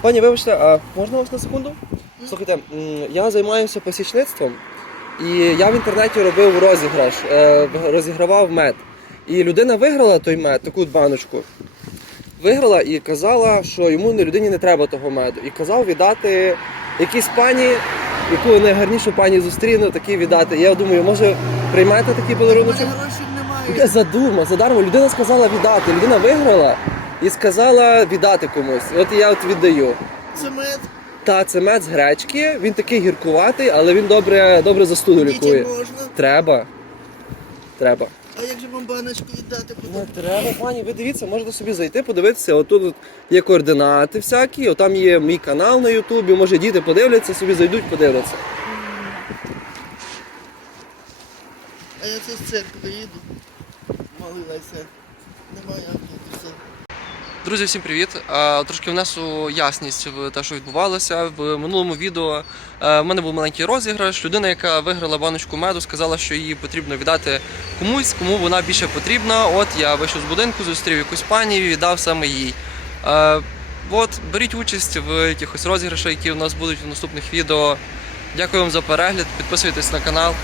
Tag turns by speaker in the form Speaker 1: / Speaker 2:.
Speaker 1: Пані, вибачте, а можна вас на секунду? Слухайте, я займаюся посічництвом, і я в інтернеті робив розіграш, е, розігравав мед. І людина виграла той мед, таку баночку. Виграла і казала, що йому людині не треба того меду. І казав віддати якійсь пані, яку найгарнішу пані зустріну, такі віддати. Я думаю, може приймете такий подарунок? задумав, задармо. Людина сказала віддати. Людина виграла і сказала віддати комусь. От я от віддаю.
Speaker 2: Це мед.
Speaker 1: Та це мед з гречки, він такий гіркуватий, але він добре, добре застуду лікує.
Speaker 2: Дітям можна.
Speaker 1: Треба. Треба.
Speaker 2: А як же вам баночку віддати?
Speaker 1: Не треба, пані, ви дивіться, можете собі зайти, подивитися. Отут от є координати всякі, отам є мій канал на Ютубі, може діти подивляться, собі зайдуть, подивляться.
Speaker 2: А я це з церкви їду. Молилася. Немає.
Speaker 1: Друзі, всім привіт! Трошки внесу ясність в те, що відбувалося. В минулому відео в мене був маленький розіграш. Людина, яка виграла баночку меду, сказала, що її потрібно віддати комусь, кому вона більше потрібна. От я вийшов з будинку, зустрів якусь пані і віддав саме їй. От, беріть участь в якихось розіграшах, які у нас будуть в наступних відео. Дякую вам за перегляд, підписуйтесь на канал.